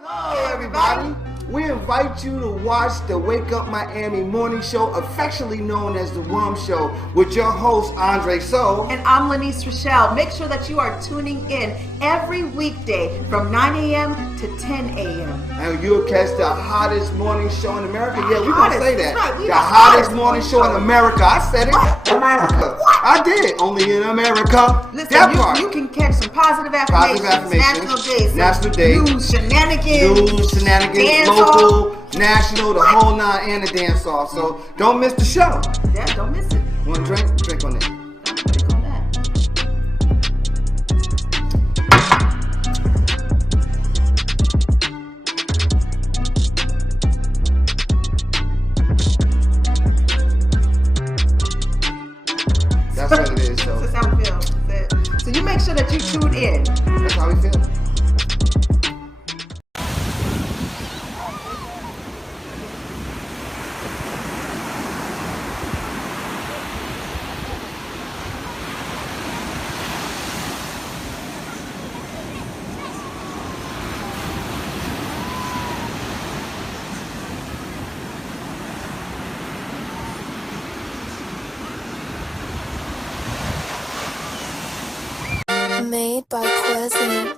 Hello, everybody. We invite you to watch the Wake Up Miami morning show, affectionately known as the WUMMS show, with your host, Andre So. And I'm Lyneise Rachelle. Make sure that you are tuning in every weekday from 9 a.m. to 10 a.m. And you'll catch the hottest morning show in America. Yeah, we're going to say that. Right. The hottest morning show in America. I said it. America. I did it. Only in America. Listen, you can catch some positive affirmations. National days. News, shenanigans. Local, national, the whole nine, and the dance off. So don't miss the show. Yeah, don't miss it. Want to drink? Drink on it. Drink on that. That's what it is, though. That's how we feel. So you make sure that you tune in. That's how we feel. Made by Quezzy.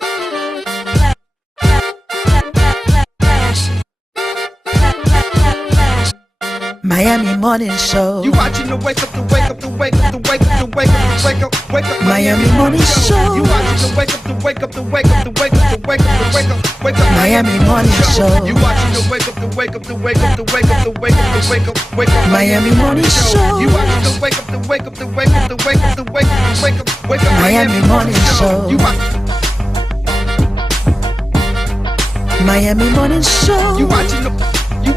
Miami Morning Show. You watching the wake up, the wake up, the wake up, the wake up, the wake up, the wake up, wake up. Miami Morning Show. You watching the wake up, the wake up, the wake up, the wake up, the wake up, the wake up, wake up. Miami Morning Show. You watching the wake up, the wake up, the wake up, the wake up, the wake up, the wake up, wake up. Miami Morning Show. You watching the wake up, the wake up, the wake up, the wake up, the wake up, the wake up, wake up. Miami Morning Show. You watch. Miami Morning Show. You watching the. You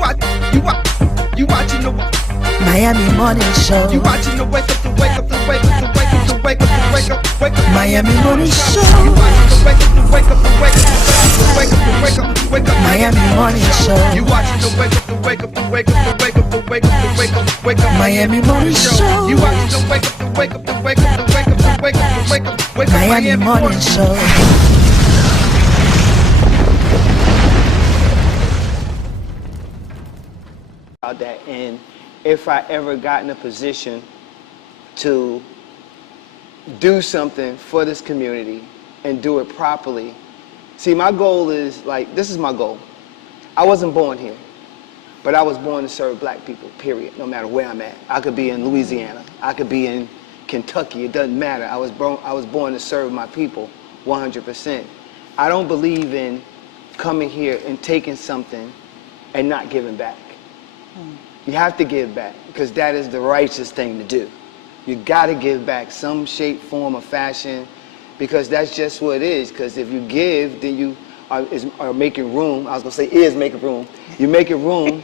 watching the. Miami Morning Show. You watching the wake up, the wake up, the wake up, the wake up, the wake up, the wake up, wake up. Miami Morning Show. You watching the wake up, the wake up, the wake up, the wake up, the wake up, the wake up. Miami Morning Show. You watching the wake up, the wake up, the wake up, the wake up, the wake up, the wake up, wake up. Miami Morning Show. You watching the wake up, the wake up, the wake up, the wake up, the wake up, the wake up, wake up. Miami Morning Show. That, and if I ever got in a position to do something for this community and do it properly. See, my goal is, like, this is my goal. I wasn't born here, but I was born to serve black people, period, no matter where I'm at. I could be in Louisiana, I could be in Kentucky, it doesn't matter. I was born to serve my people 100%. I don't believe in coming here and taking something and not giving back. You have to give back, because that is the righteous thing to do. You got to give back some shape, form, or fashion, because that's just what it is. Because if you give, then you are making room. I was going to say is making room. You're making room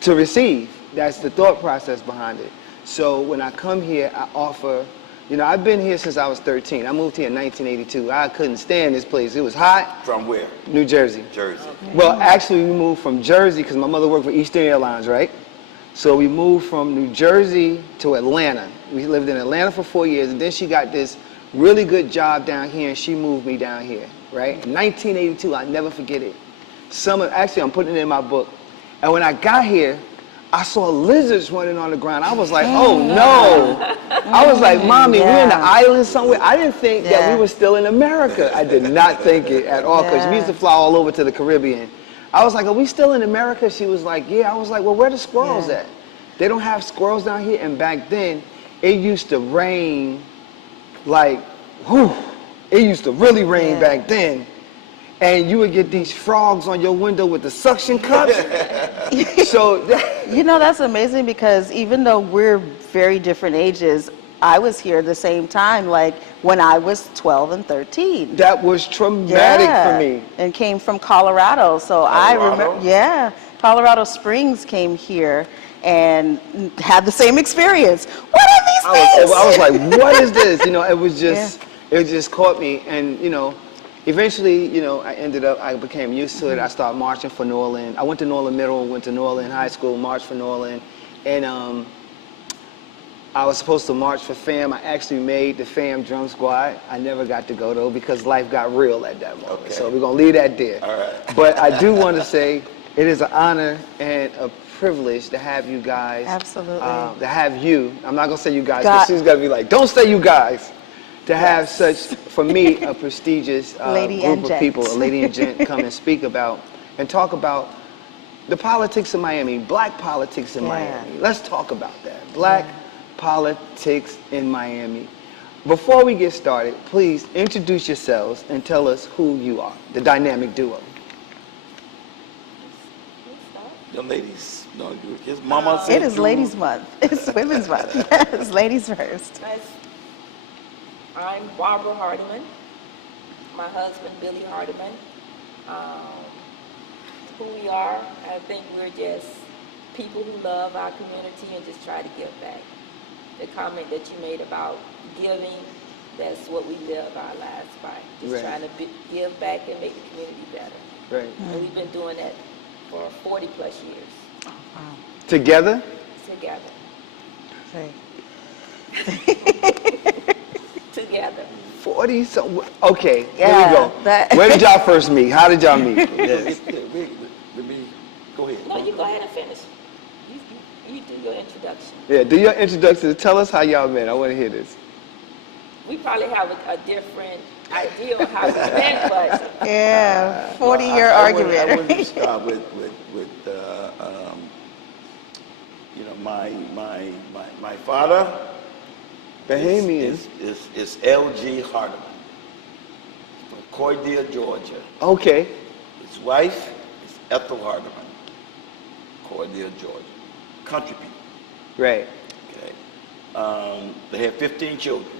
to receive. That's the thought process behind it. So when I come here, I offer, you know, I've been here since I was 13. I moved here in 1982. I couldn't stand this place. It was hot. From where? New Jersey. Jersey. Okay. Well, actually, we moved from Jersey because my mother worked for Eastern Airlines, right? So we moved from New Jersey to Atlanta. We lived in Atlanta for 4 years, and then she got this really good job down here, and she moved me down here, right? In 1982, I'll never forget it. Actually, I'm putting it in my book. And when I got here, I saw lizards running on the ground. I was like, oh no. I was like, Mommy, we're in the island somewhere. I didn't think that we were still in America. I did not think it at all, because we used to fly all over to the Caribbean. I was like, are we still in America? She was like, yeah. I was like, well, where the squirrels at? They don't have squirrels down here. And back then, it used to rain like, whew. It used to really rain back then. And you would get these frogs on your window with the suction cups. So, you know, that's amazing, because even though we're very different ages, I was here the same time, like when I was 12 and 13. That was traumatic for me. And came from Colorado. So I remember, Colorado Springs came here and had the same experience. What are these things? I was like, what is this? You know, it was just, it just caught me. And, you know, eventually, you know, I became used to it. I started marching for New Orleans. I went to New Orleans Middle, went to New Orleans High School, marched for New Orleans. And I was supposed to march for FAM. I actually made the FAM drum squad. I never got to go though because life got real at that moment. Okay. So we're gonna leave that there. All right. But I do want to say it is an honor and a privilege to have you guys. Absolutely. To have you. I'm not gonna say you guys, God. but she's gonna be like, don't say you guys. To have such, for me, a prestigious Lady and group of gent. people, a lady and gent, come and speak about and talk about the politics of Miami, black politics in Miami. Let's talk about that. Black politics in Miami. Before we get started, please introduce yourselves and tell us who you are, the dynamic duo. Young ladies, no, his mama said It is Ladies Month. It's Women's Month. Yes, ladies first. I'm Barbara Hardiman. My husband, Billy Hardiman. Who we are, I think we're just people who love our community and just try to give back. The comment that you made about giving, that's what we live our lives by. Just trying to give back and make the community better. Right. And we've been doing that for 40 plus years. Oh, wow. Together? Together. Okay. Together. 40 so okay, Yeah, here we go. that- Where did y'all first meet? How did y'all meet? Yes. Let me go ahead. No, you go ahead and finish. You do your introduction. Yeah, do your introduction. Tell us how y'all met. I want to hear this. We probably have a different idea of how we met, but Yeah, 40-year I argument. wouldn't start with you know, my father. Bahamian. Is L.G. Hardiman from Cordia, Georgia. Okay. His wife is Ethel Hardiman, Cordia, Georgia. Country people. Right. Okay. They had 15 children.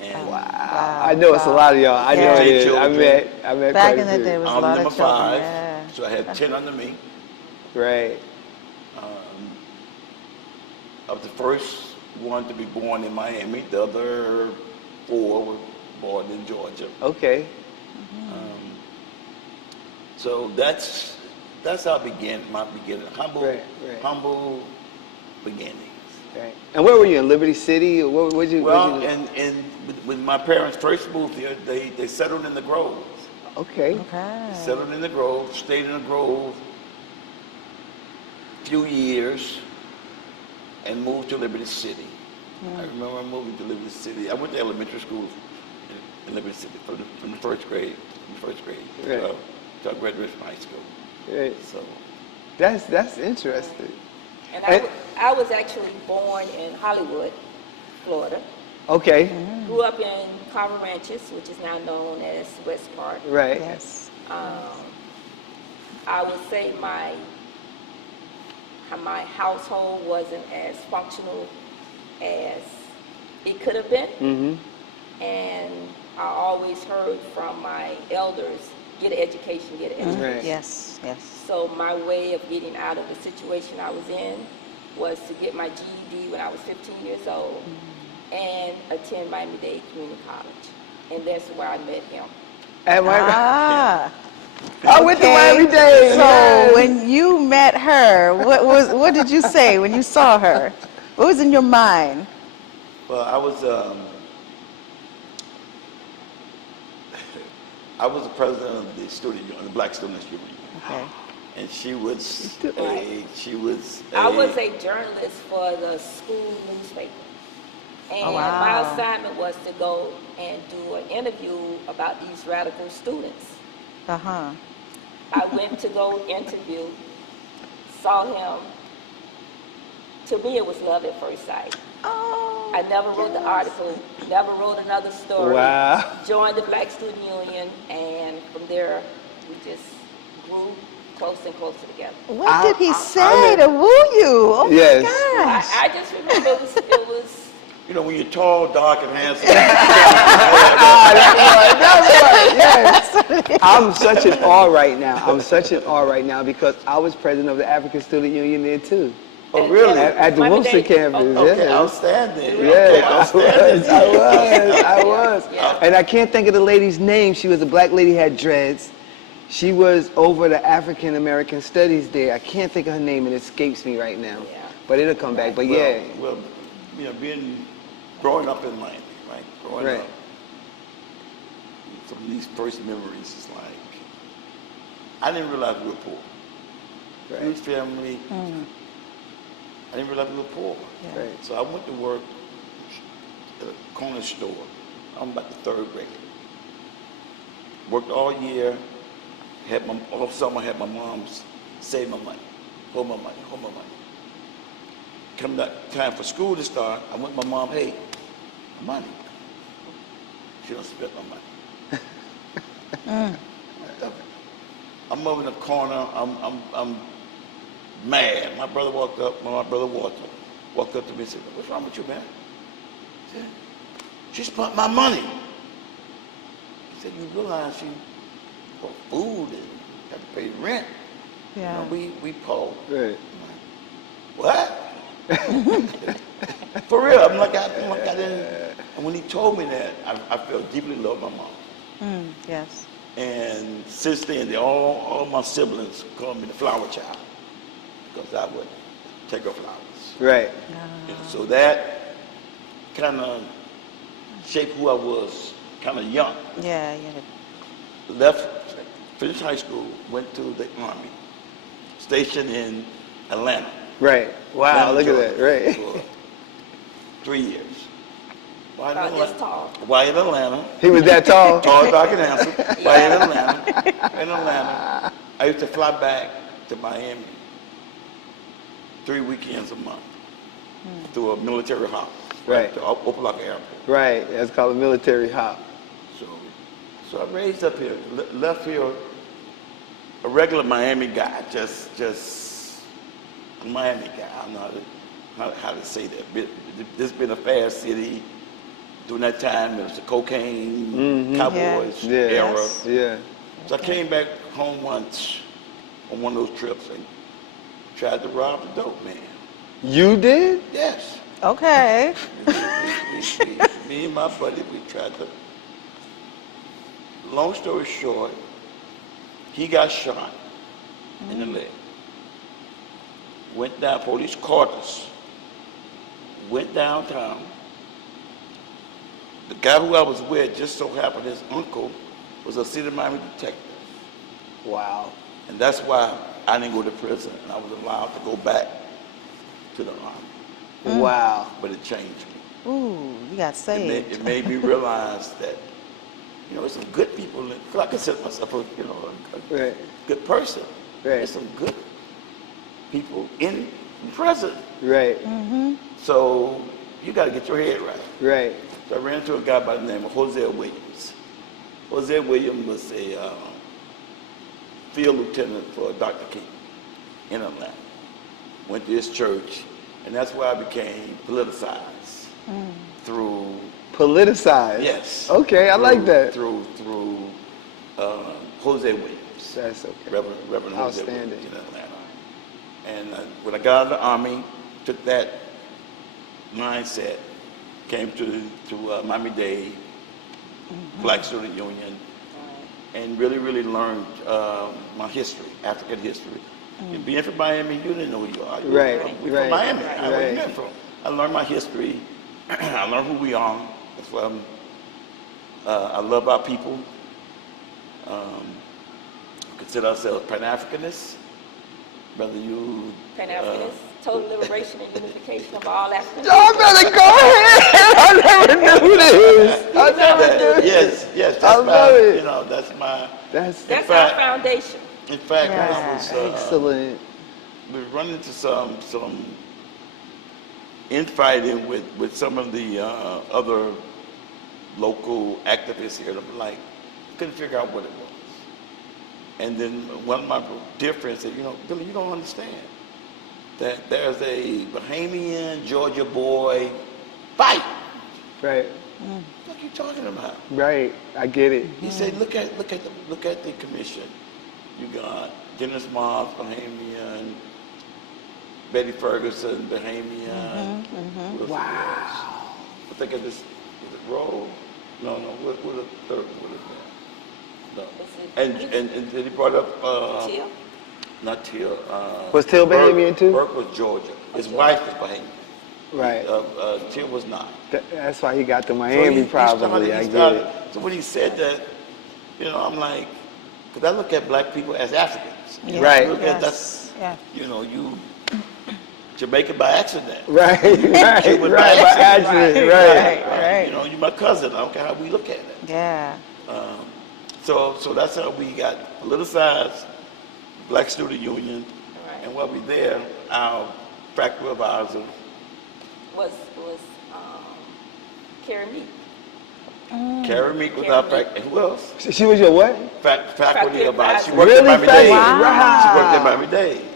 And Wow. I know it's a lot of y'all. I know it is. I met Back quite in a the few. day, it was a I'm lot number of children. 5, Yeah. so I had 10 under me. Right. I was the first one to be born in Miami. The other 4 were born in Georgia. Okay. So that's how I began my beginning. Humble beginnings. Right. And where were you in Liberty City, or what you? Well, where'd you and when my parents first moved here, they settled in the Grove. Okay. They settled in the Grove, stayed in the Grove a few years, and moved to Liberty City. I remember moving to Liberty City. I went to elementary school in Liberty City from the first grade, Right. till I graduated from high school. Right. So That's interesting. and I was actually born in Hollywood, Florida. Okay. Grew up in Carver Ranches, which is now known as West Park. Right. Yes. I would say my household wasn't as functional as it could have been. Mm-hmm. And I always heard from my elders, get an education, get an education. Right. Yes, yes. So my way of getting out of the situation I was in was to get my GED when I was 15 years old and attend Miami-Dade Community College. And that's where I met him. At Miami. Ah. I went to Okay. Miami-Dade. So yes. when you met her, what did you say when you saw her? What was in your mind? well, I was the president of the student union, the Black Students Union. Okay. And she was I was a journalist for the school newspaper. And Oh, wow. my assignment was to go and do an interview about these radical students. Uh-huh. I went to go interview, saw him. To me, it was love at first sight. Oh. I never wrote the article, never wrote another story. Wow. Joined the Black Student Union, and from there, we just grew closer and closer together. What did he say to woo you? Oh Yes. my gosh. I just remember it was you know, when you're tall, dark, and handsome. Yes. I'm such in awe right now. I'm such in awe right now because I was president of the African Student Union there too. Oh, really? At the Miami-Dade. WUMMS campus. Okay, Yeah. outstanding. Yeah, Okay, I outstanding. was. Yeah. And I can't think of the lady's name. She was a black lady, had dreads. She was over the African American studies there. I can't think of her name, it escapes me right now. Yeah. But it'll come back. But yeah. Well, growing up in Miami, right? Growing Right. up, some of these first memories is like, I didn't realize we were poor. Right. Huge family. I didn't realize we were poor. Right. So I went to work at a corner store. I'm about the third grade. Worked all year. All summer had my mom save my money, hold my money. Come that time for school to start, I went with my mom, hey, my money. She don't spend my money. I'm over in the corner, I'm mad. My brother walked up to me and said, what's wrong with you, man? I said, she spent my money. He said, you realize you bought food and got to pay rent. Yeah. You know, we poor. Right. What? For real, I'm like I didn't. And when he told me that, I felt deeply loved my mom. Yes. And since then, all my siblings call me the flower child because I would take her flowers. Right. And so that kind of shaped who I was, kind of young. Yeah. Finished high school, went to the Army, stationed in Atlanta. Right. Wow, Atlanta, look Georgia, at that. Right. For 3 years. About this tall. Why in Atlanta? He was that tall. Tall, dark, and handsome. Why in Atlanta? I used to fly back to Miami 3 weekends a month through a military hop. Right. To Opelika Airport. Right. That's called a military hop. So I raised up here, left here a regular Miami guy, just a Miami guy. I don't know how to say that. This has been a fast city. During that time, it was the cocaine, cowboys era. Yeah. So I came back home once on one of those trips and tried to rob the dope man. You did? Yes. Okay. Me and my buddy, we tried to. Long story short, he got shot in the leg. Went down, police caught us. Went downtown. The guy who I was with just so happened his uncle was a city of Miami detective. Wow. And that's why I didn't go to prison and I was allowed to go back to the Army. Wow. But it changed me. Ooh, you got saved. It made me realize that, there's some good people. I consider myself a Right. good person. Right. There's some good people in prison. Right. So you got to get your head right. Right. So I ran into a guy by the name of Jose Williams. Jose Williams was a field lieutenant for Dr. King in Atlanta. Went to his church, and that's where I became politicized through. Politicized? Yes. Okay, I like that. Through Jose Williams. That's okay. Reverend Jose Outstanding. Williams in Atlanta. And when I got out of the Army, took that mindset, came to Miami-Dade, Black Student Union, and really learned my history, African history. And being from Miami, you didn't know who you are. We're from Miami. I where you from. I learned my history. I learned who we are. That's why I love our people. Consider ourselves Pan-Africanists. Whether you Pan-Africanist, total liberation and unification of all African Y'all better go ahead. I never knew this. I never knew this. Yes. I love it. That's That's our foundation. In fact, when I was Excellent. we were running into some infighting with some of the other local activists here. I'm like, couldn't figure out what it was. And then one of my dear friends said, Billy, you don't understand that there's a Bahamian Georgia boy fight. Right. What are you talking about? Right. I get it. He said, look at the commission. You got Dennis Moss, Bahamian, Betty Ferguson, Bahamian. Wow. I think of this, is it Roll? No, what the third, what is that? No. And then he brought up, Till? not Till. Was Till Bahamian too? Burke was Georgia. His wife was Bahamian. Right. Tim was not. That's why he got to So Miami, he probably. started- I he get started- it. So when he said that, I'm like, because I look at black people as Africans. Yeah. Right. Look at that's, Yeah. you Jamaican by accident. Right, right, Cuban right, by accident, right. Right. You're my cousin. I don't care how we look at it. Yeah. So that's how we got politicized, Black Student Union, Right. and while we there, our faculty advisor, Was Carrie Meek. Carrie Meek was our faculty. Who else? She was your what? Faculty advisor. She advisor. worked Really? at Miami-Dade. Wow. She worked at Miami-Dade.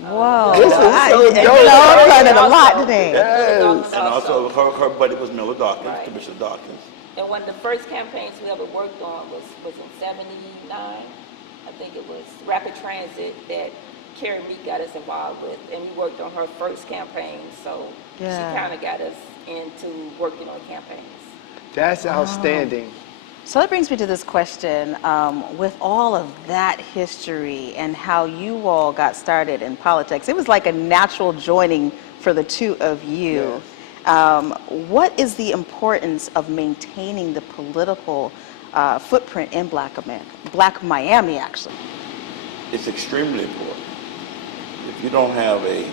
Whoa. This is so dope. I'm learning a lot today. Yes. And also her buddy was Miller Dawkins, Right. Commissioner Dawkins. And one of the first campaigns we ever worked on was in '79. I think it was Rapid Transit that Carrie Meek got us involved with, and we worked on her first campaign. So Yeah. she kind of got us into working on campaigns. That's outstanding. So that brings me to this question. With all of that history and how you all got started in politics, it was like a natural joining for the two of you. What is the importance of maintaining the political footprint in Black Miami, actually? It's extremely important. If you don't have a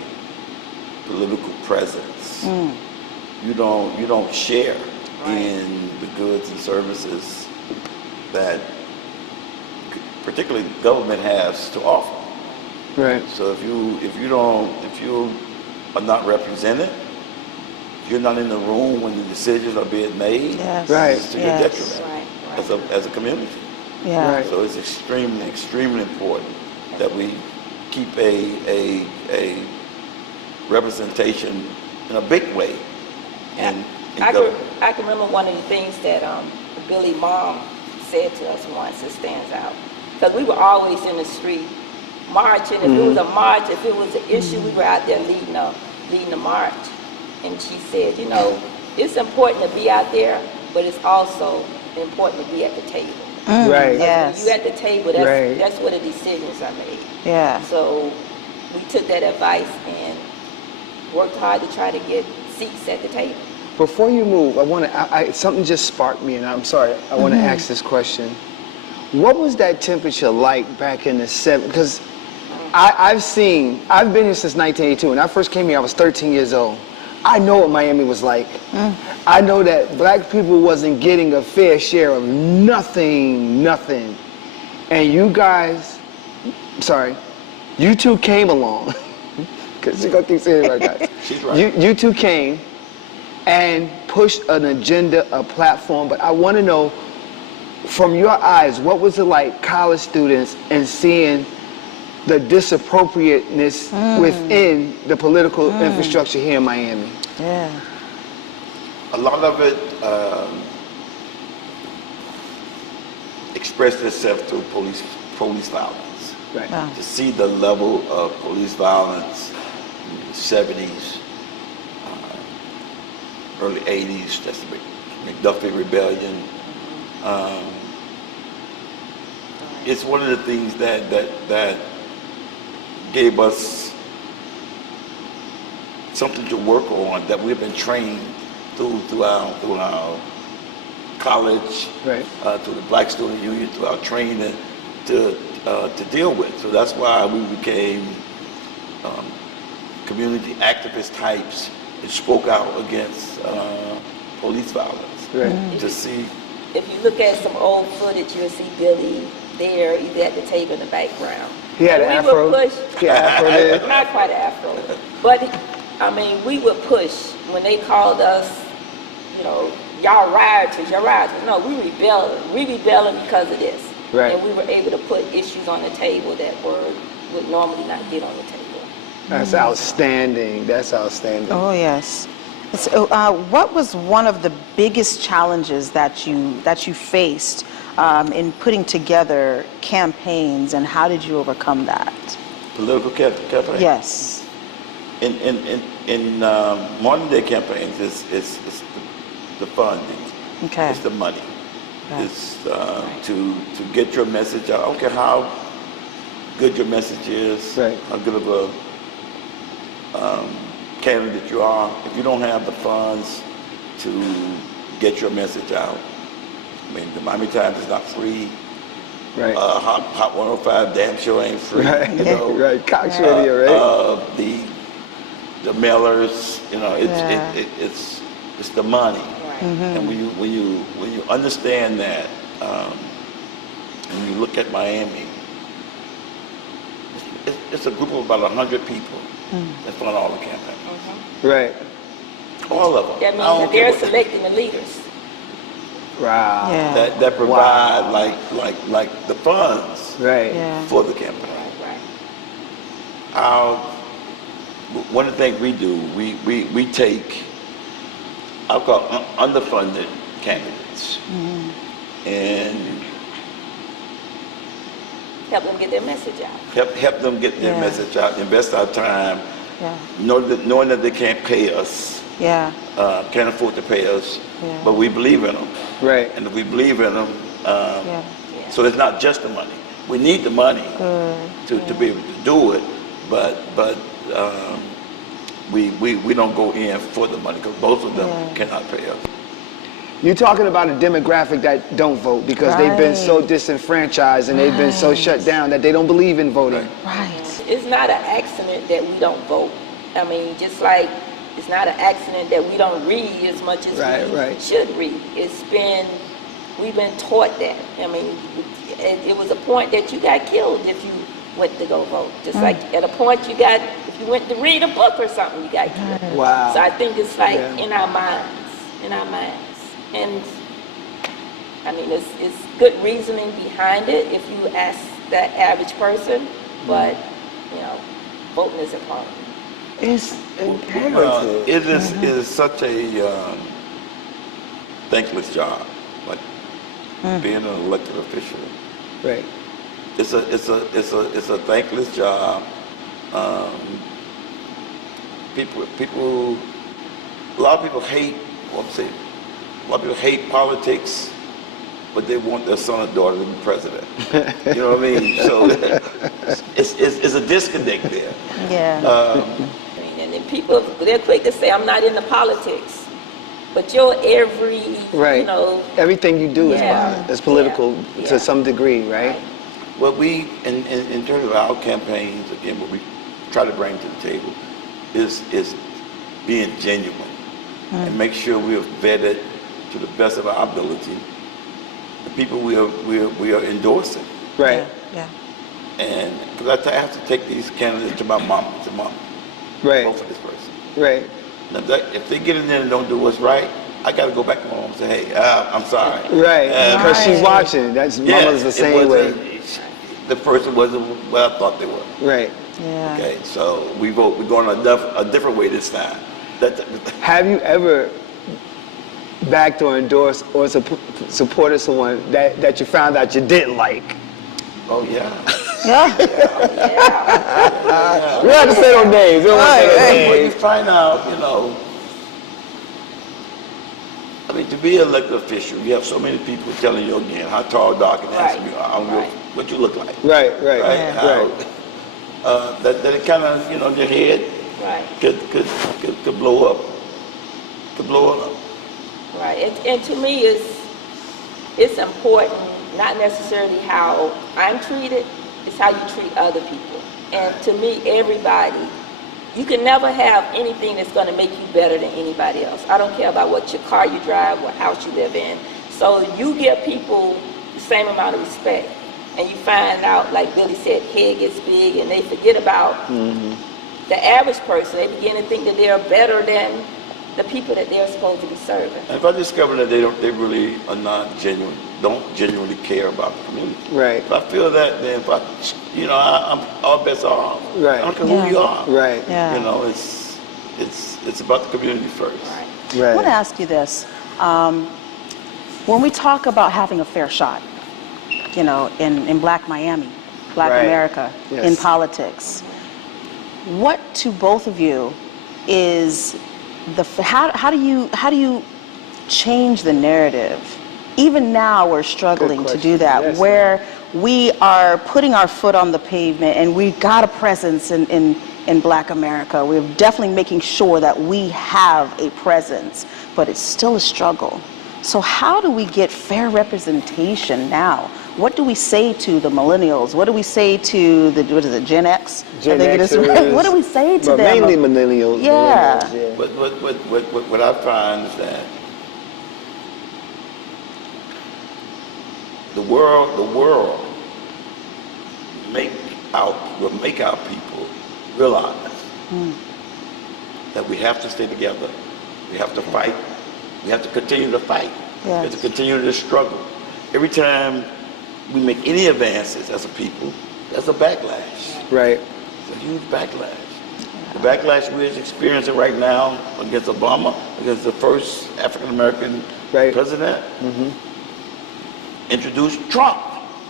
political presence, you don't share in the goods and services that particularly government has to offer. Right. So if you are not represented, if you're not in the room when the decisions are being made, Yes. Right. it's to your detriment Right. as a community. Yeah. Right. So it's extremely important that we keep a representation in a big way. In government. I can remember one of the things that Billy Mom said to us once that stands out. Because we were always in the street marching. If it was a march, if it was an issue, we were out there leading the march. And she said, it's important to be out there, but it's also important to be at the table. Right. Yes. When you're at the table, Right. that's where the decisions are made. Yeah. So we took that advice and worked hard to try to get seats at the table. Before you move, I want to. Something just sparked me, and I'm sorry. I want to ask this question. What was that temperature like back in the 70s? Because I've been here since 1982. When I first came here, I was 13 years old. I know what Miami was like. I know that black people wasn't getting a fair share of nothing. And you guys, you two came along. Because you're going to keep saying it like that. She's right. You two came and pushed an agenda, a platform, but I want to know, from your eyes, what was it like, college students, and seeing the disappropriateness within the political infrastructure here in Miami? Yeah. A lot of it expressed itself through police violence. Right. Wow. To see the level of police violence in the 70s, early 80s, that's the McDuffie Rebellion. It's one of the things that gave us something to work on, that we've been trained through our college, Right. through the Black Student Union, through our training to deal with. So that's why we became community activist types and spoke out against police violence. Right. To see, If you look at some old footage, you'll see Billy there, either at the table in the background. He had an And we afro. would push, He had an afro there. not quite an afro, but we would push when they called us, y'all rioters. No, we rebelling because of this. Right. And we were able to put issues on the table that would normally not get on the table. That's outstanding. That's outstanding. Oh, yes. So, what was one of the biggest challenges that you faced in putting together campaigns, and how did you overcome that? political campaign. Yes. In modern day campaigns, it's the funding. Okay. It's the money. Right. It's to get your message out. I don't care how good your message is, Right. how good of a candidate you are, if you don't have the funds to get your message out, I mean, the Miami Times is not free. Right. Hot 105 damn sure ain't free. Right. You know. Right. Cox Radio, right? The mailers, you know, it's the money. Right. And when you understand that, and you look at Miami, it's a group of about 100 people that fund all the campaigns. Right. All of them. That means that they're selecting the leaders. Wow. Yeah. That provide like the funds Right. Yeah. for the campaign. Right. One of the things we do, we take, I'll call underfunded candidates, and Help them get their message out. help them get their Yeah. message out, invest our time, Yeah. knowing that they can't pay us, Yeah. can't afford to pay us, Yeah. but we believe in them. Right. And if we believe in them, Yeah. so it's not just the money. We need the money Good. to be able to do it, but we don't go in for the money because both of them cannot pay us. You're talking about a demographic that don't vote because they've been so disenfranchised and they've been so shut down that they don't believe in voting. Right. It's not an accident that we don't vote. I mean, just like it's not an accident that we don't read as much as we should read. We've been taught that. I mean, it was a point that you got killed if you went to go vote. Just like at a point if you went to read a book or something, you got killed. Wow. So I think it's like in our minds. And I mean, it's good reasoning behind it if you ask that average person, but you know, voting is important. It's imperative. Well, it is such a thankless job, like being an elected official. Right. It's a thankless job. A lot of people hate. A lot of people hate politics, but they want their son or daughter to be president. You know what I mean? So it's a disconnect there. Yeah. And then people, they're quick to say, I'm not into politics. But your every, you know. Everything you do is political to some degree, right? What we, in terms of our campaigns, again, what we try to bring to the table is being genuine and make sure we are vetted to the best of our ability the people we are endorsing. Right. Yeah. And because I have to take these candidates to my mom, Right. vote for this person. Right. Now, if they get in there and don't do what's right, I got to go back to my mom and say, hey, I'm sorry. Right. Because she's watching. That's mama's the same way. The person wasn't what I thought they were. Right. Yeah. Okay, so we're going a different way this time. Have you ever backed or endorsed or supported someone that you found out you didn't like? Oh, yeah. Yeah. We don't have to say no names. We don't have to say no When you names. find out, you know, I mean, to be an elected official, you have so many people telling you again how tall, dark, and handsome you are. I don't know what you look like. Right. That it kind of, you know, your head could blow up. Could blow it up. Right, and to me, it's important, not necessarily how I'm treated, it's how you treat other people. And to me, everybody, you can never have anything that's going to make you better than anybody else. I don't care about what your car you drive, what house you live in. So you give people the same amount of respect. And you find out, like Billy said, head gets big, and they forget about the average person. They begin to think that they are better than the people that they're supposed to be serving. And if I discover that they really are not genuine, don't genuinely care about the community. Right. If I feel that, then I'm all bets are off. Right. I don't care who you are. Right. Yeah. You know, it's about the community first. Right. I want to ask you this. When we talk about having a fair shot, you know, in Black Miami, Black America, in politics, what to both of you is how do you change the narrative? Even now we're struggling to do that, where we are putting our foot on the pavement and we've got a presence in in Black America. We're definitely making sure that we have a presence, but it's still a struggle. So how do we get fair representation now? What do we say to the millennials? What do we say to the, what is it, Gen X? Gen I think it is, right? Xers, What do we say to but them? mainly millennials. Yeah. Millennials, yeah. But what I find is that the world will make our people realize that we have to stay together. We have to fight. We have to continue to fight. We have to continue to struggle. Every time we make any advances as a people, there's a backlash. Right. It's a huge backlash. The backlash we're experiencing right now against Obama, against the first African-American president, introduced Trump.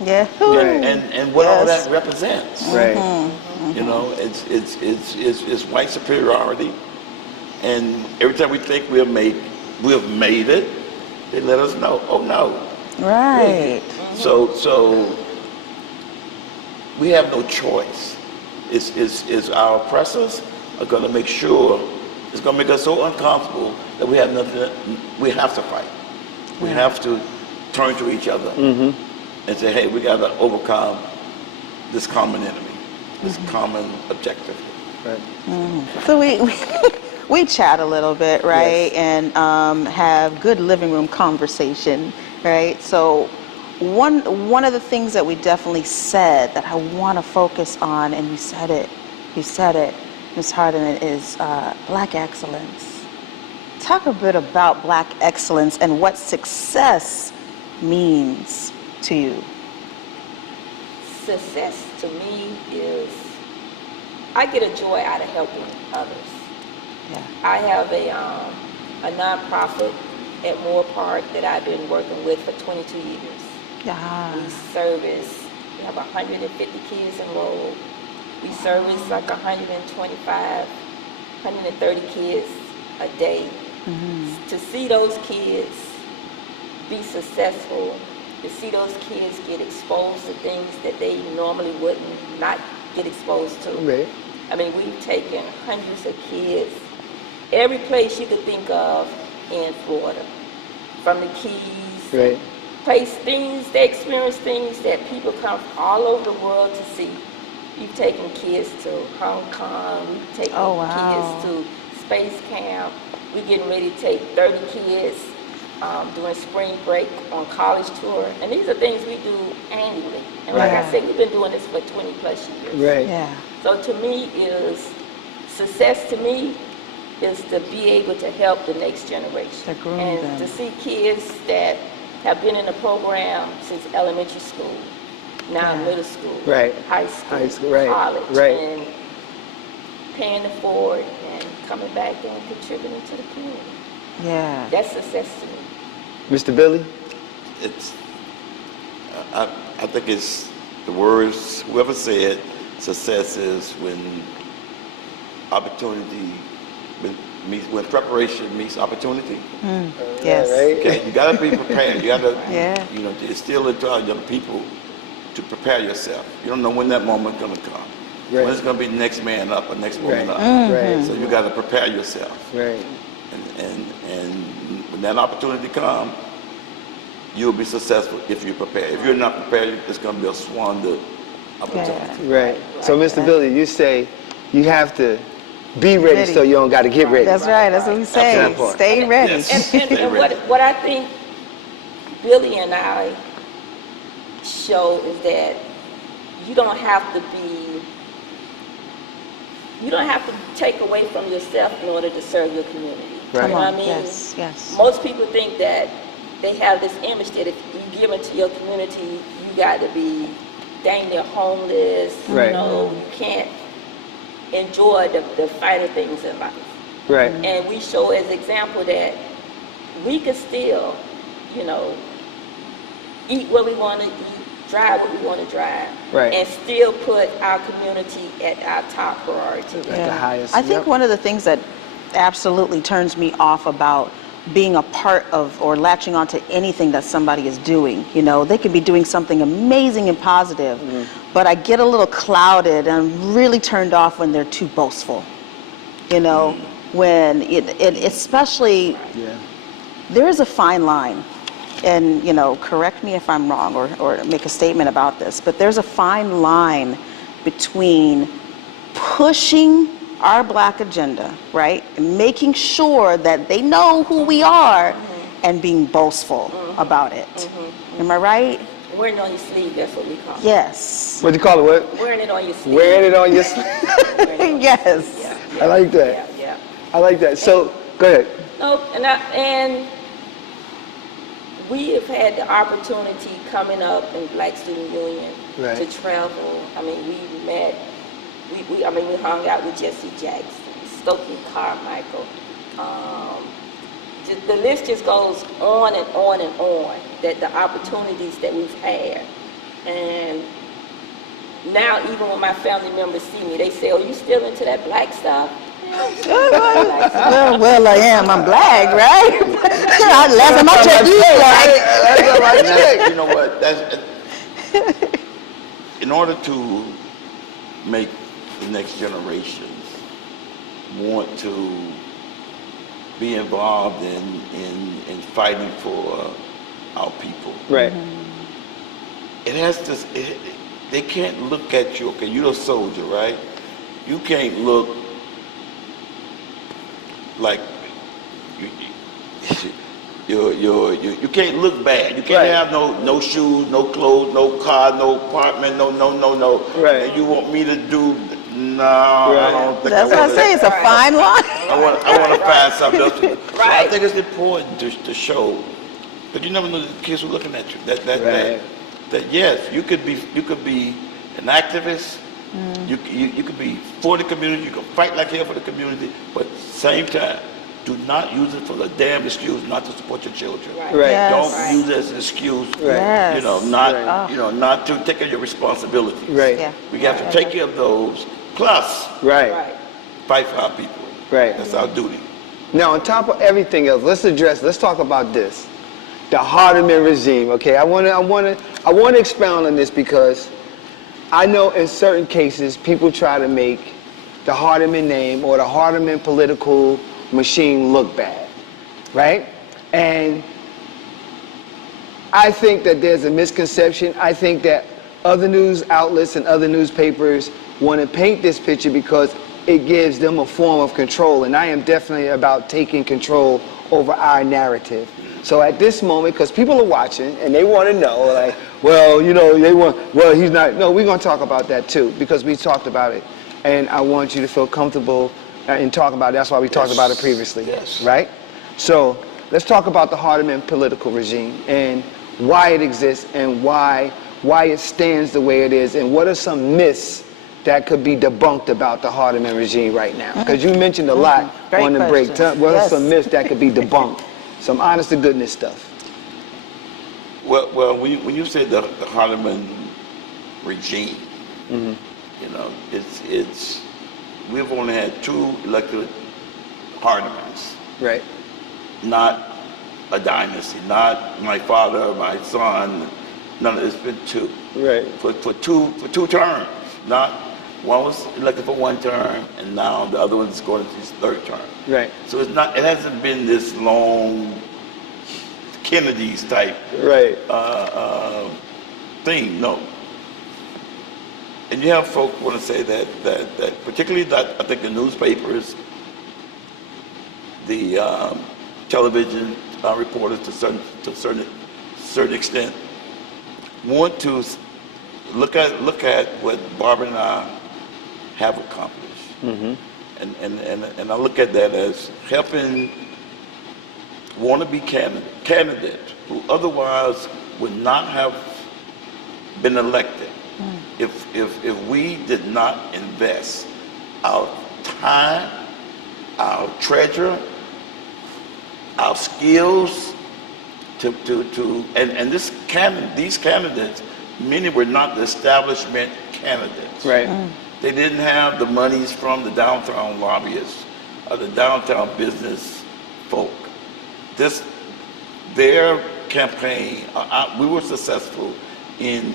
Yeah. And what all that represents. Right. You know, it's white superiority. And every time we think we have made it, they let us know, oh no. Right. So we have no choice. It's our oppressors are going to make sure, it's going to make us so uncomfortable that we have nothing, we have to fight. We have to turn to each other and say, hey, we got to overcome this common enemy, this common objective. Right. So we chat a little bit, right? Yes. And have good living room conversation, right? So one of the things that we definitely said that I want to focus on, and you said it, Ms. Harden, is Black excellence. Talk a bit about Black excellence and what success means to you. Success to me is, I get a joy out of helping others. Yeah. I have a nonprofit at Moore Park that I've been working with for 22 years. Yeah. We have 150 kids enrolled. We service like 125, 130 kids a day. To see those kids be successful, to see those kids get exposed to things that they normally wouldn't not get exposed to. Right. I mean, we've taken hundreds of kids, every place you could think of in Florida, from the Keys, Right. they experience things that people come from all over the world to see. We've taken kids to Hong Kong, we've taken kids to space camp. We're getting ready to take 30 kids during spring break on college tour. And these are things we do annually. And like I said, we've been doing this for 20 plus years. Right. Yeah. So to me success to me is to be able to help the next generation. To groom and them. to see kids that have been in the program since elementary school, now middle school, high school, college, and paying it forward and coming back and contributing to the community. Yeah. That's success to me. Mr. Billy? I think it's the words, whoever said success is when opportunity, when preparation meets opportunity. Yes. Okay, you gotta be prepared. You gotta, you know, instill into other people to prepare yourself. You don't know when that moment's gonna come. Right. When it's gonna be next man up or next woman up. Right. So you gotta prepare yourself. Right. And when that opportunity comes, you'll be successful if you're prepared. If you're not prepared, it's going to be a squandered opportunity. Right. So, Mr. Billy, you say you have to be ready so you don't got to get ready. That's right. That's what we say. Stay ready. Yes. And what I think Billy and I show is that you don't have to take away from yourself in order to serve your community. Right. You know what I mean? Yes, yes. Most people think that they have this image that if you give into your community, you got to be dang near homeless. Right. You know, you can't enjoy the finer things in life. Right. And we show as example that we can still, you know, eat what we want to eat, drive what we want to drive, and still put our community at our top priority. At the highest. I think one of the things that absolutely turns me off about being a part of or latching onto anything that somebody is doing. You know, they could be doing something amazing and positive, but I get a little clouded and I'm really turned off when they're too boastful. You know, when it especially, there is a fine line. And, you know, correct me if I'm wrong or make a statement about this, but there's a fine line between pushing our Black agenda, right? And making sure that they know who we are and being boastful about it. Am I right? Wearing it on your sleeve, that's what we call it. Yes. What do you call it? What? Wearing it on your sleeve. Wearing it on your sleeve. Yes. Yeah, I like that. Yeah. I like that. So, go ahead. No, and we have had the opportunity coming up in Black Student Union to travel. I mean, we met, we hung out with Jesse Jackson, Stokely Carmichael. The list just goes on and on and on, that the opportunities that we've had. And now even when my family members see me, they say, "Oh, you still into that Black stuff?" Well, I am. I'm Black, right? Last time I checked, you Black. You know what? That's, in order to make the next generations want to be involved in fighting for our people. Right. It has to. They can't look at you. Okay, you're a soldier, right? You can't look like you can't look bad. You can't have no shoes, no clothes, no car, no apartment, no. Right. And you want me to do? No, I don't think. That's what I say. It's a fine line. I want to find something else. So I think it's important to show, but you never know the kids who are looking at you. That yes, you could be an activist. You could be for the community. You can fight like hell for the community, but at the same time, do not use it for the damn excuse not to support your children. Right. Yes. Don't use it as an excuse. Yes. You know, not to take care of your responsibilities. Right. Yeah. We have to take care of those. Plus, fight for our people. Right. That's our duty. Now, on top of everything else, let's talk about this, the Hardeman regime. Okay, I want to expound on this because I know in certain cases people try to make the Hardeman name or the Hardeman political machine look bad, right? And I think that there's a misconception. I think that other news outlets and other newspapers want to paint this picture because it gives them a form of control, and I am definitely about taking control over our narrative. So at this moment, because people are watching and they want to know, like, well, you know, he's not. No, we're going to talk about that too because we talked about it, and I want you to feel comfortable in talking about it. That's why we talked about it previously, right? So let's talk about the Hardeman political regime and why it exists and why it stands the way it is, and what are some myths that could be debunked about the Hardeman regime right now? Because you mentioned a lot on the break. What are some myths that could be debunked? Some honest to goodness stuff. Well, when you say the Hardeman regime, you know, it's we've only had 2 elected Hardemans. Right. Not a dynasty, not my father, my son. None of it's been 2. Right. For two terms. Not one was elected for 1 term, and now the other one's going to his 3rd term. Right. So it hasn't been this long Kennedy's type thing. No. And you have folk want to say that particularly that I think the newspapers, the television reporters to a certain extent want to look at what Barbara and I have accomplished, and I look at that as helping wannabe candidates who otherwise would not have been elected if we did not invest our time, our treasure, our skills and these candidates, many were not the establishment candidates. Right. They didn't have the monies from the downtown lobbyists or the downtown business folk. their campaign, we were successful in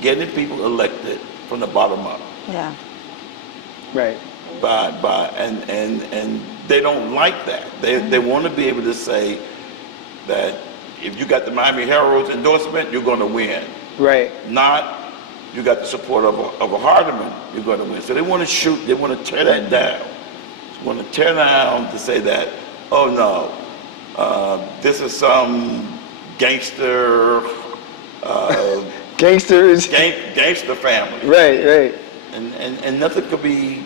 getting people elected from the bottom up. Yeah. Right. And they don't like that. They want to be able to say that if you got the Miami Herald's endorsement, you're going to win. Right. Not you got the support of a Hardeman, you're going to win. So they want to they want to tear that down. They want to tear down to say that, oh no, this is some gangster, Gangsters. gangster family. Right. And nothing could be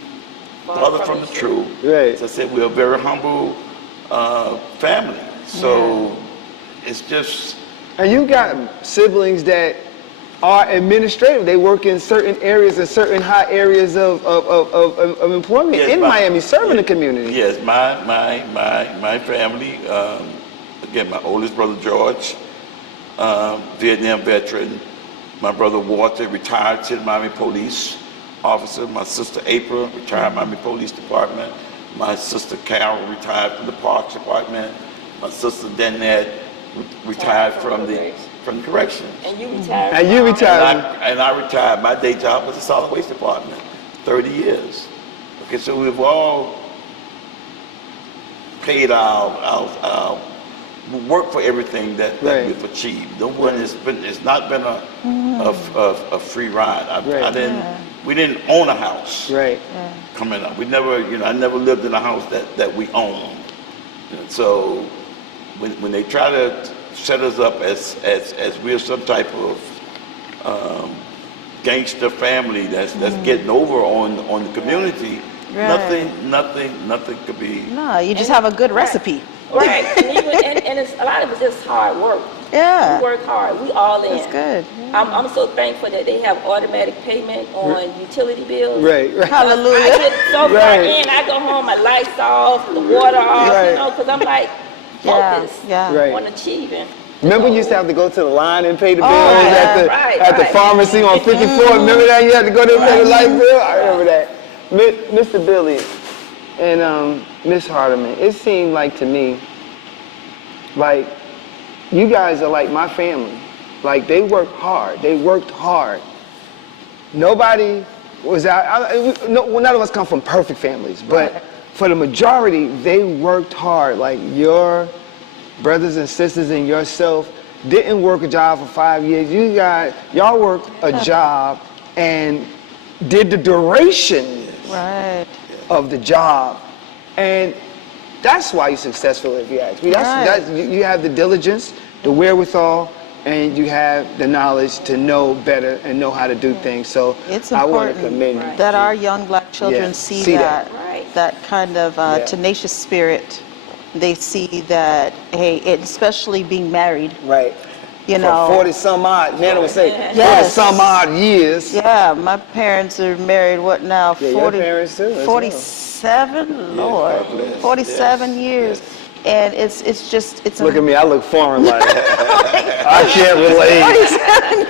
farther from the truth. Right. As I said, we're a very humble family. So it's just. And you got siblings that are administrative. They work in certain areas and certain high areas of employment in Miami, serving the community. Yes, my family. Again, my oldest brother George, Vietnam veteran. My brother Walter, retired City Miami Police officer. My sister April, retired Miami Police Department. My sister Carol, retired from the Parks Department. My sister Danette, retired from the corrections. And you retired. And you retired. And I retired. My day job was the Solid Waste Department, 30 years. Okay, so we've all paid our work for everything that we've achieved. No one it's not been a free ride. We didn't own a house. Right. Coming up, we never, I never lived in a house that we owned. So when they try to set us up as we're some type of gangster family that's getting over on the community, nothing could be. No, you just have a good recipe. Right, and it's a lot of it's just hard work. Yeah. We work hard. We all in. That's good. I'm so thankful that they have automatic payment on utility bills. Right. Hallelujah. I get so far in, I go home, my lights off, the water off, because I'm like focused on achieving. Remember you used to have to go to the line and pay the bills at the pharmacy on 54? Remember that? You had to go there and pay the light bill? I remember that. Mr. Billy and Miss Hardeman, it seemed like to me, like you guys are like my family. Like they worked hard. They worked hard. Nobody was out. None of us come from perfect families, but for the majority, they worked hard. Like your brothers and sisters and yourself didn't work a job for 5 years. Y'all worked a job and did the duration of the job. And that's why you're successful, if you ask me. You have the diligence, the wherewithal, and you have the knowledge to know better and know how to do things. So it's I want to important commend you. that our young black children see that kind of tenacious spirit. They see that, hey, especially being married. Right. You know. For 40 some odd, Nana would say, 40 some odd years. Yeah, my parents are married, what now? 40, your parents too. 47, Lord. 47 years. And it's look at me, I look foreign like that. I can't relate.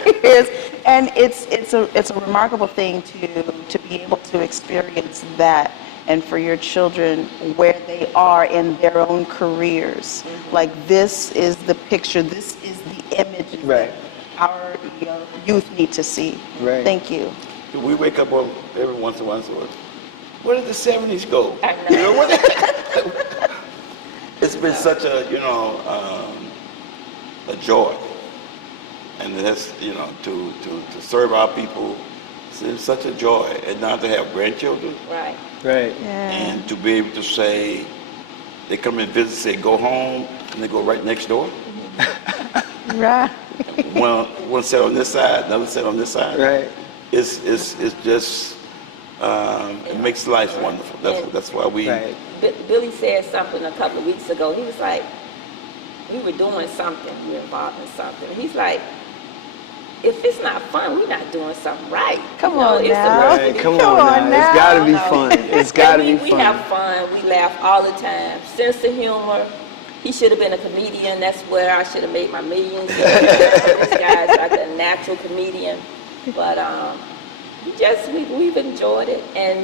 47 years. And it's a remarkable thing to be able to experience that, and for your children where they are in their own careers. Like this is the picture, this is the image that our youth need to see. Right. Thank you. We wake up every once in a while and say, where did the 70s go? I know. It's been such a, a joy. And that's, to serve our people, it's such a joy. And now to have grandchildren. Right. Right. Yeah. And to be able to say, they come and visit, say, go home, and they go right next door. Right. One set on this side, another set on this side. Right. It's just, it makes life wonderful. That's why we... Right. Billy said something a couple of weeks ago. He was like, we were doing something, we were involved in something. He's like, if it's not fun, we're not doing something right. Come on now. Right, come on now. It's got to be fun. It's got to be fun. We have fun. We laugh all the time. Sense of humor. He should have been a comedian. That's where I should have made my millions. This guy's like a natural comedian. But we've enjoyed it. And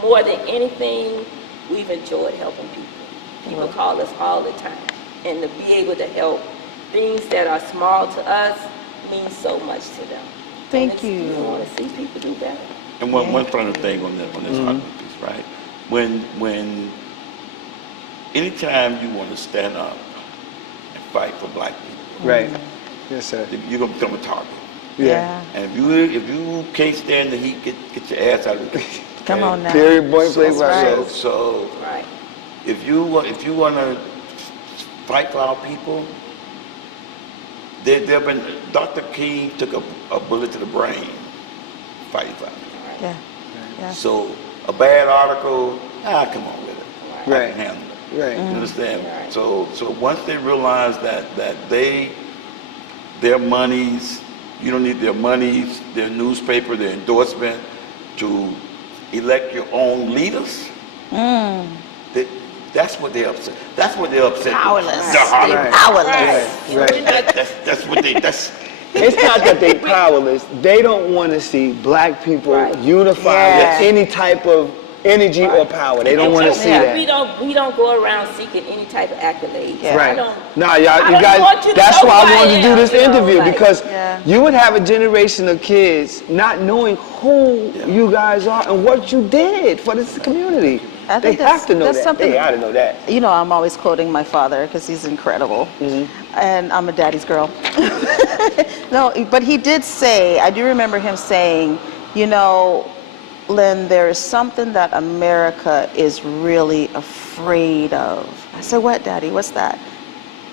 more than anything, we've enjoyed helping people. People call us all the time. and to be able to help things that are small to us means so much to them. Thank You you. want to see people do better. And one final thing on this argument piece, right? When anytime you want to stand up and fight for black people, Right. Yes, sir. you're gonna become a target. Yeah. And if you can't stand the heat, get your ass out of the kitchen. Come on now. Period, point, place, right. So Right. if you want to fight for our people, there been Dr. King took a bullet to the brain fighting for them. Yeah. Yeah. So a bad article, come on with it. I Right. can handle it. Right. You understand? Right. So once they realize that their monies, you don't need their monies, their newspaper, their endorsement to elect your own leaders. That's what they're upset. That's what they're upset. Powerless. They're Right. Powerless. Right. That's what they. That's It's not that they powerless. They don't want to see black people Right. unified Yeah. with any type of energy or power. They don't want to see Yeah. We that. don't go around seeking any type of accolades. Yeah. Right. I don't, No, I you don't guys, want you to that's know why who I wanted to do am, this you know, interview, like- because Yeah. you would have a generation of kids not knowing who you guys are and what you did for this community. I They think have to know that's that. something. They ought to know that. You know, I'm always quoting my father because he's incredible, and I'm a daddy's girl. No, but he did say, I do remember him saying, you know, Lynn, there is something that America is really afraid of. I said, what, Daddy? What's that?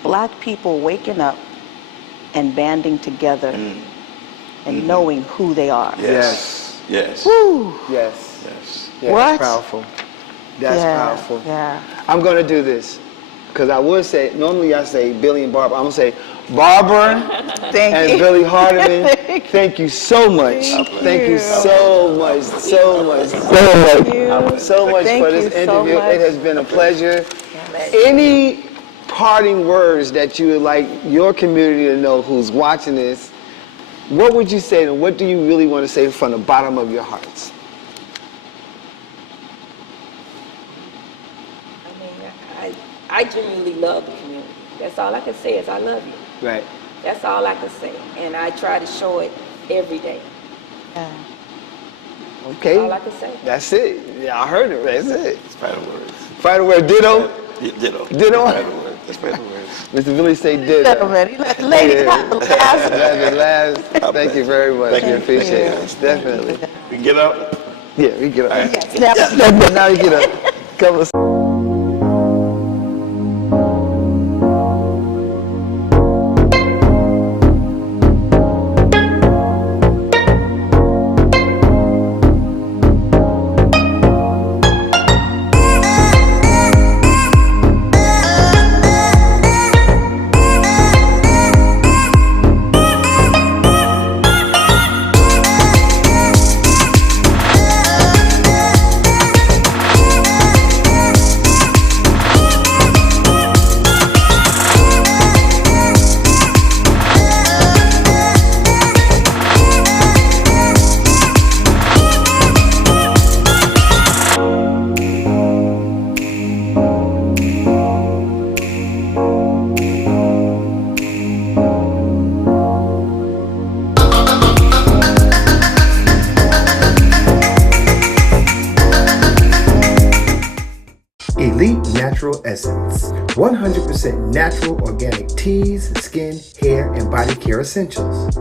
Black people waking up and banding together and knowing who they are. Yes. yes. Woo! Yes. Yes. Yeah, What? That's powerful. That's Yeah, powerful. yeah. I'm going to do this because I would say, normally I say Billy and Barbara. I'm going to say Barbara Thank and you. Billy Hardiman. Thank you so much. Thank you so much. So much. So much Thank for this you so interview. much. It has been a pleasure. Any parting words that you would like your community to know who's watching this, what would you say and what do you really want to say from the bottom of your hearts? I genuinely love the community. That's all I can say is I love you. Right. That's all I can say. And I try to show it every day. Yeah. Okay. That's all I can say. That's it. Yeah, I heard it. That's it. That's final words. Final word, ditto. Yeah, ditto. Ditto. Final words. That's final words. Mr. Billy say ditto. Gentlemen, you let the ladies have the last That's the last. Thank you very much. Thank We you. appreciate it. Definitely. We can get up. Yeah, we get up. Now, Now we get up. Couple of Elite Natural Essence. 100% natural organic teas, skin, hair, and body care essentials.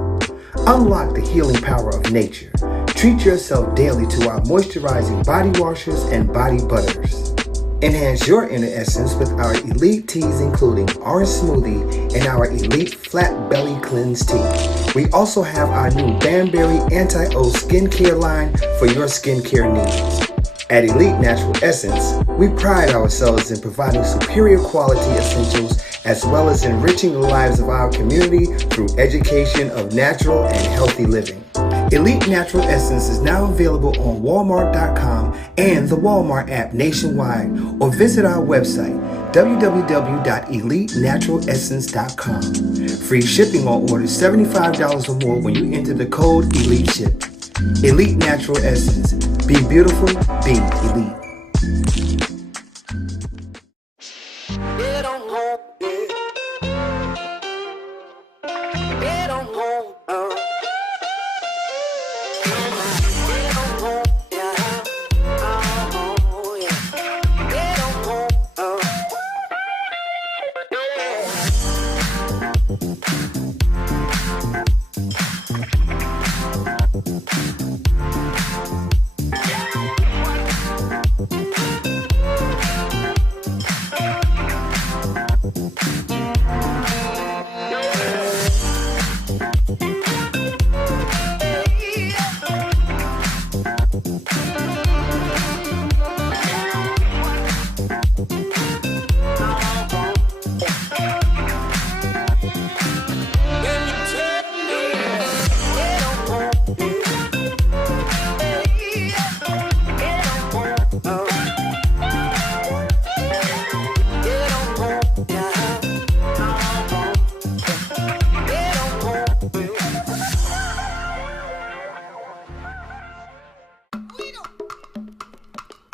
Unlock the healing power of nature. Treat yourself daily to our moisturizing body washers and body butters. Enhance your inner essence with our elite teas including Orange Smoothie and our elite Flat Belly Cleanse Tea. We also have our new Banberry Anti-O skincare line for your skincare needs. At Elite Natural Essence, we pride ourselves in providing superior quality essentials as well as enriching the lives of our community through education of natural and healthy living. Elite Natural Essence is now available on Walmart.com and the Walmart app nationwide, or visit our website www.elitenaturalessence.com. Free shipping on orders $75 or more when you enter the code ELITESHIP. Elite Natural Essence. Be beautiful, be elite. They don't know it.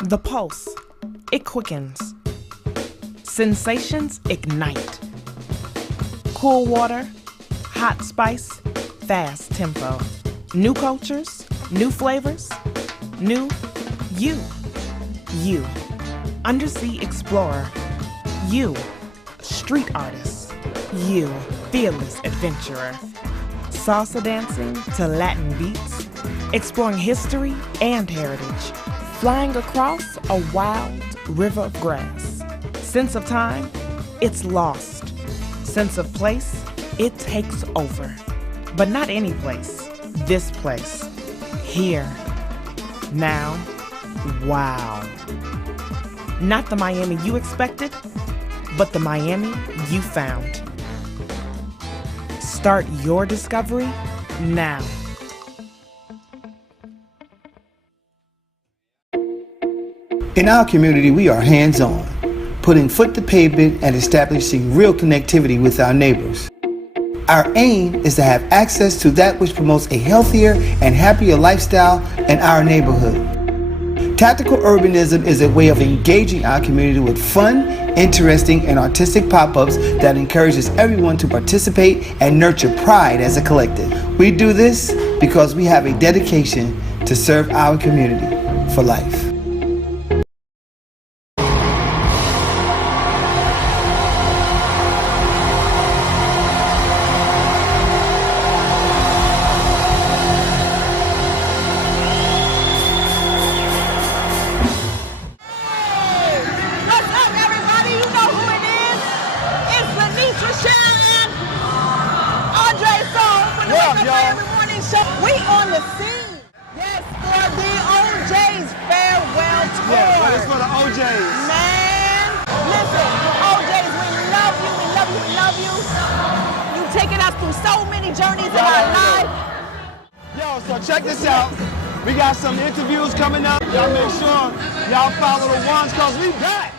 The pulse, it quickens. Sensations ignite. Cool water, hot spice, fast tempo. New cultures, new flavors, new you. You, undersea explorer. You, street artist. You, fearless adventurer. Salsa dancing to Latin beats, exploring history and heritage. Flying across a wild river of grass. Sense of time, it's lost. Sense of place, it takes over. But not any place, this place. Here, now, wow. Not the Miami you expected, but the Miami you found. Start your discovery now. In our community, we are hands-on, putting foot to pavement and establishing real connectivity with our neighbors. Our aim is to have access to that which promotes a healthier and happier lifestyle in our neighborhood. Tactical urbanism is a way of engaging our community with fun, interesting, and artistic pop-ups that encourages everyone to participate and nurture pride as a collective. We do this because we have a dedication to serve our community for life. We on the scene. Yes, for the OJ's farewell tour. Yeah, it's for the OJ's. Man, listen, OJ's, we love you, we love you, we love you. You taking us through so many journeys in our life. Yo, so check this out. We got some interviews coming up. Y'all make sure y'all follow the ones, cause we back.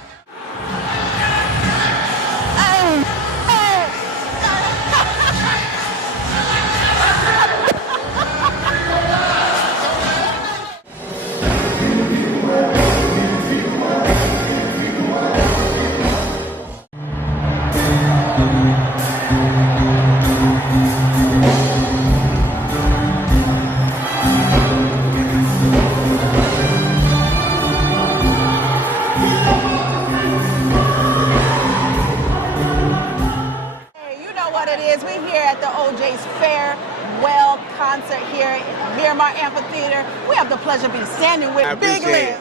We're here at the OJ's farewell concert here at Miramar Amphitheater. We have the pleasure of being standing with Big Lip.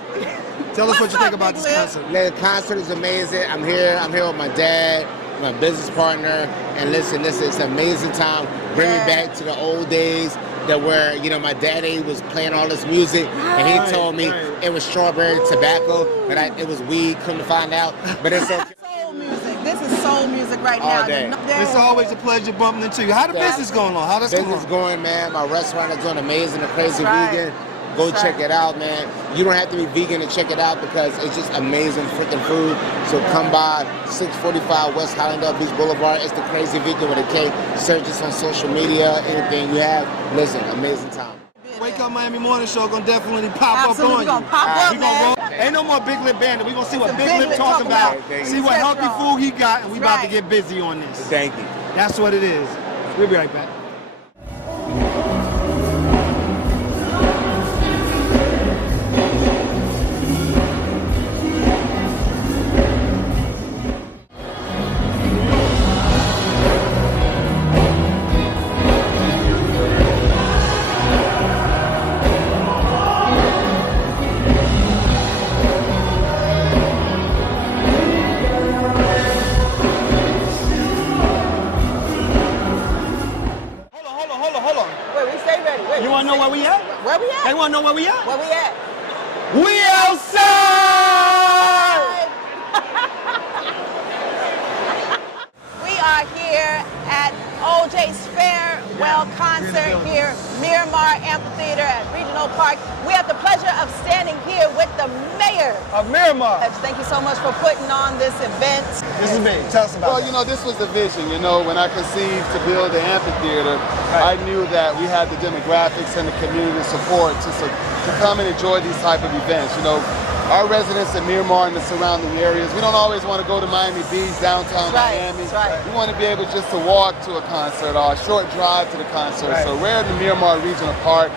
Tell us what you think about this concert. The concert is amazing. I'm here with my dad, my business partner, and listen, it's an amazing time. Bring me back to the old days that where, my daddy was playing all this music, and he told me it was strawberry tobacco, but it was weed, come to find out, but it's okay. Soul music. This is soul music right all now. Day. It's always a pleasure bumping into you. How the business going on? How that's going on? Business going, man. My restaurant is doing amazing. The Crazy Vegan. Go check it out, man. You don't have to be vegan to check it out because it's just amazing freaking food. So come by 645 West Highland Beach Boulevard. It's the Crazy Vegan with a K. Search us on social media, anything you have. Listen, amazing time. Wake Up Miami Morning Show gonna definitely pop Absolutely, up on we gonna pop up, man. Ain't no more Big Lip Bandit. We gonna see what Big Lip talking about. See what healthy food he got, and we about to get busy on this. Thank you. That's what it is. We'll be right back. You want to know where we at? Where we at? They want to know where we at? Where we at? We outside! We are here at OJ's Farewell Concert here, Miramar Amphitheater at Regional Park. We have the pleasure of standing here with the mayor of Miramar. Thank you so much for putting on this event. This is big. Tell us about Well, you know, this was the vision. You know, when I conceived to build the amphitheater, I knew that we had the demographics and the community support to come and enjoy these type of events. You know, our residents in Miramar and the surrounding areas, we don't always want to go to Miami Beach, downtown Miami. We want to be able just to walk to a concert or a short drive to the concert. So we're in the Miramar Regional Park.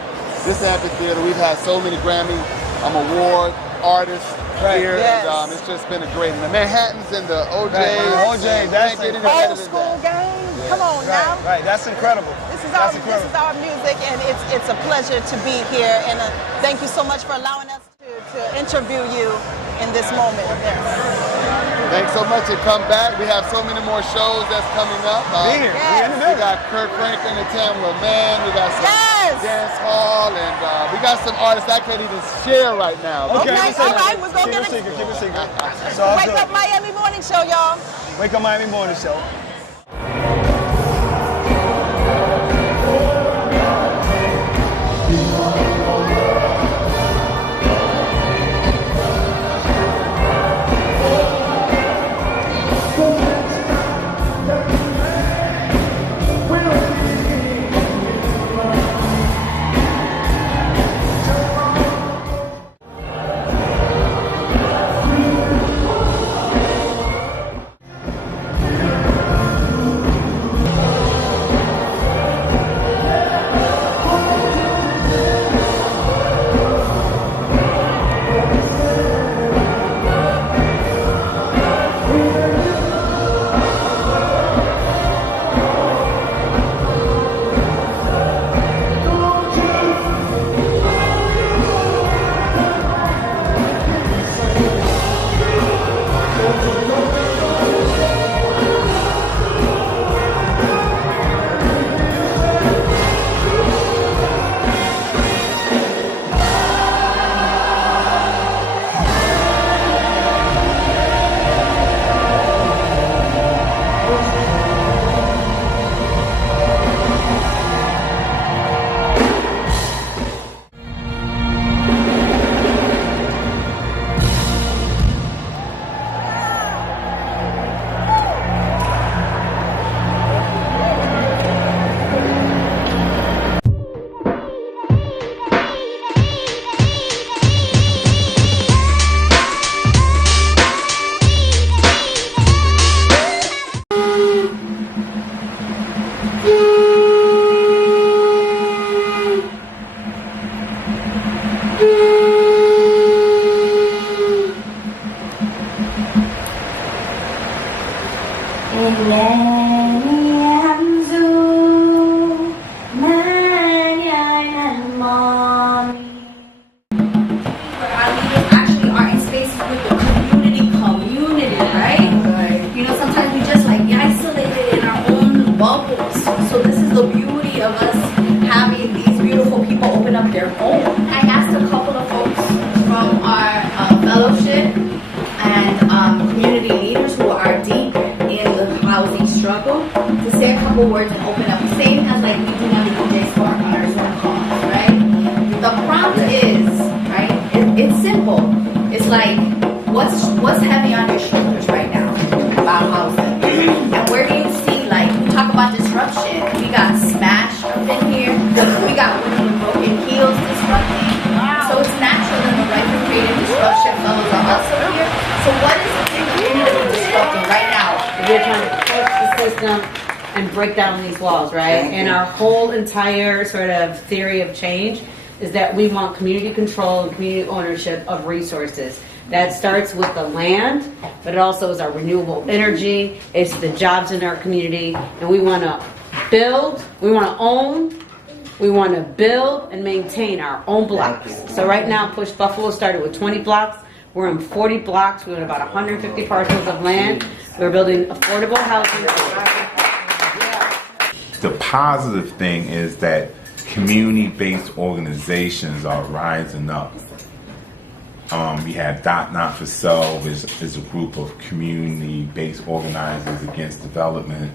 This amphitheater, we've had so many Grammy award artists here, and it's just been a great. And the Manhattans and the OJs. That's old school game. Come on now. Right, that's incredible. This is our music, and it's a pleasure to be here. And thank you so much for allowing us to interview you in this moment. Thanks so much to come back. We have so many more shows that's coming up. We got Kirk Franklin and Tamla Mann. We got some dance hall, and we got some artists I can't even share right now. Okay, all right, we're going to get it. Keep it secret. Wake Up Miami Morning Show, y'all. Wake Up Miami Morning Show. Entire sort of theory of change is that we want community control and community ownership of resources. That starts with the land, but it also is our renewable energy, it's the jobs in our community, and we want to build, we want to own, we want to build and maintain our own blocks. So right now, Push Buffalo started with 20 blocks. We're in 40 blocks. We're in about 150 parcels of land. We're building affordable housing. The positive thing is that community-based organizations are rising up. We have Dot Not for Self is a group of community-based organizers against development.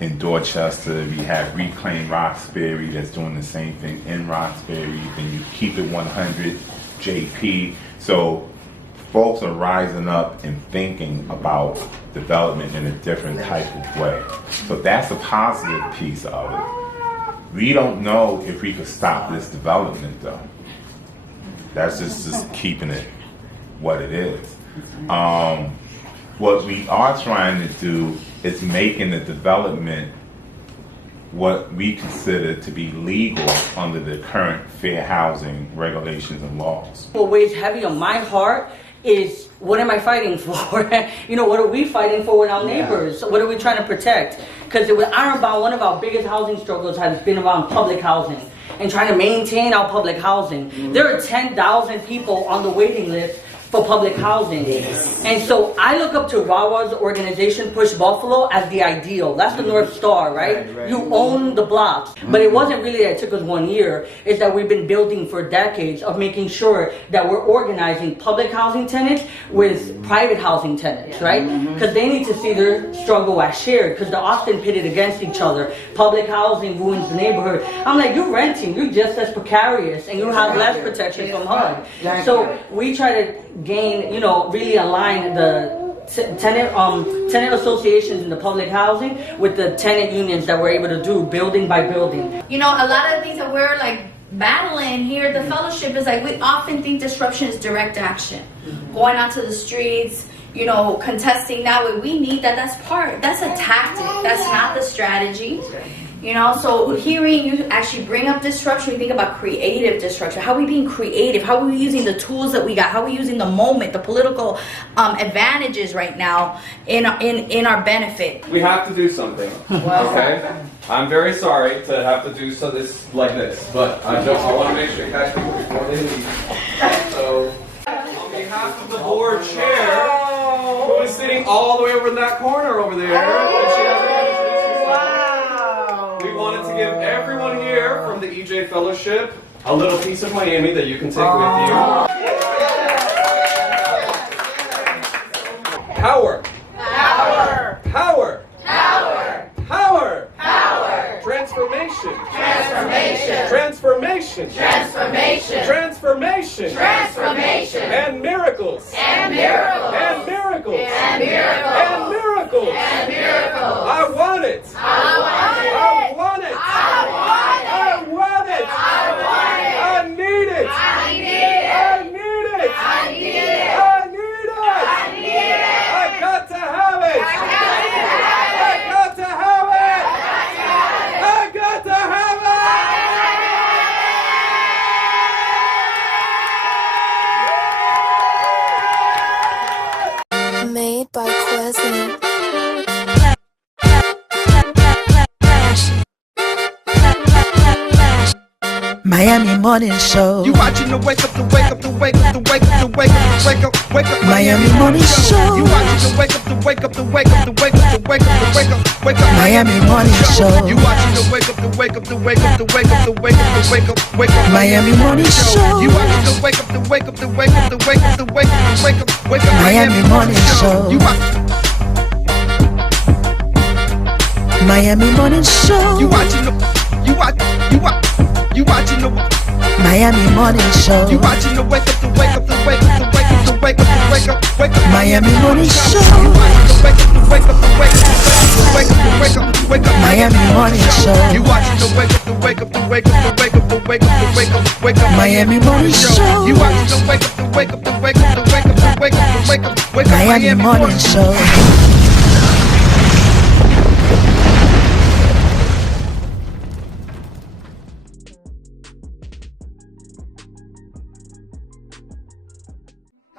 In Dorchester, we have Reclaim Roxbury that's doing the same thing in Roxbury. Then you Keep It 100, JP. So folks are rising up and thinking about development in a different type of way. So that's a positive piece of it. We don't know if we could stop this development though. That's just keeping it what it is. What we are trying to do is making the development what we consider to be legal under the current fair housing regulations and laws. What weighs heavy on my heart is, what am I fighting for? You know, what are we fighting for with our neighbors? What are we trying to protect? Because with Ironbound, one of our biggest housing struggles has been around public housing and trying to maintain our public housing. There are 10,000 people on the waiting list for public housing. And so I look up to Rawa's organization, Push Buffalo, as the ideal. That's the North Star, right? You own the blocks. But it wasn't really that it took us 1 year. It's that we've been building for decades of making sure that we're organizing public housing tenants with private housing tenants, right? Because they need to see their struggle as shared, because they're often pitted against each other. Public housing ruins the neighborhood. I'm like, you're renting, you're just as precarious, and you have less protection from HUD. So we try to gain, you know, really align the tenant associations in the public housing with the tenant unions that we're able to do building by building. You know, a lot of the things that we're like battling here at the fellowship is like, we often think disruption is direct action. Going out to the streets, you know, contesting that way. We need that. That's a tactic. That's not the strategy. You know, so hearing you actually bring up disruption, we think about creative disruption. How are we being creative? How are we using the tools that we got? How are we using the moment, the political advantages right now in our benefit? We have to do something. Okay? I'm very sorry to have to do this like this, but I want to make sure you catch people before they leave. So, on behalf of the board chair, who is sitting all the way over in that corner over there, we wanted to give everyone here from the EJ Fellowship a little piece of Miami that you can take with you. Power. Power. Power. Power. Power. Power. Transformation. Transformation. Transformation. Transformation. Transformation. Transformation. And miracles. And miracles. And miracles. And miracles. And miracles. And miracles. I want it. I want it. I want it. I want it. I want it. I want it. I need it. I need it. I need it. I need it. I need it. I need it. I got to have it. I got to have it. I got to have it. Made by Quezzy. Miami Morning Show. You watching the wake up, the wake up, the wake up, the wake up, the wake up, the wake up, wake up. Miami Morning Show. You watching the wake up, the wake up, the wake up, the wake up, the wake up, the wake up, wake up. Miami Morning Show. You watching the wake up, the wake up, the wake up, the wake up, the wake up, the wake up, wake up. Miami Morning Show. You watching the wake up, the wake up, the wake up, the wake up, the wake up, the wake up, wake up. Miami Morning Show. You Miami Morning Show. You watching the you watching the Miami Morning Show. You watching the wake up, the wake up, the wake up, the wake up, the wake up, the wake up, wake up. Miami Morning Show. You watching the wake up, the wake up, the wake up, the wake up, the wake up, the wake up. Miami Morning Show. You watching the wake up, the wake up, the wake up, the wake up, the wake up, the wake up, wake up. Miami Morning Show. You watching the wake up, the wake up, the wake up, the wake up, the wake up, the wake up, wake up. Miami Morning Show.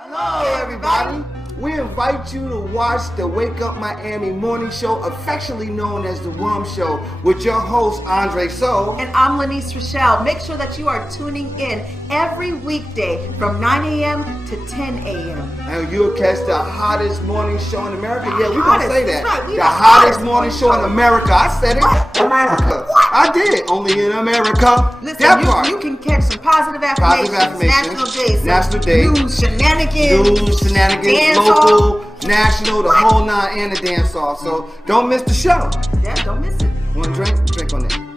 Hello, everybody. we invite you to watch the Wake Up Miami morning show, affectionately known as the WUMMS show, with your host, Andre So. And I'm Lyneise Rachelle. Make sure that you are tuning in every weekday from 9 a.m. to 10 a.m. And you'll catch the hottest morning show in America. Yeah, we're going to say that. Right, the hottest morning show in America. I said it. America. I did. Only in America. Listen, that part. You can catch some positive affirmations, National Day, news, shenanigans, dance local, national, the whole nine, and the dance off. So don't miss the show. Yeah, don't miss it. Want a drink? Drink on that.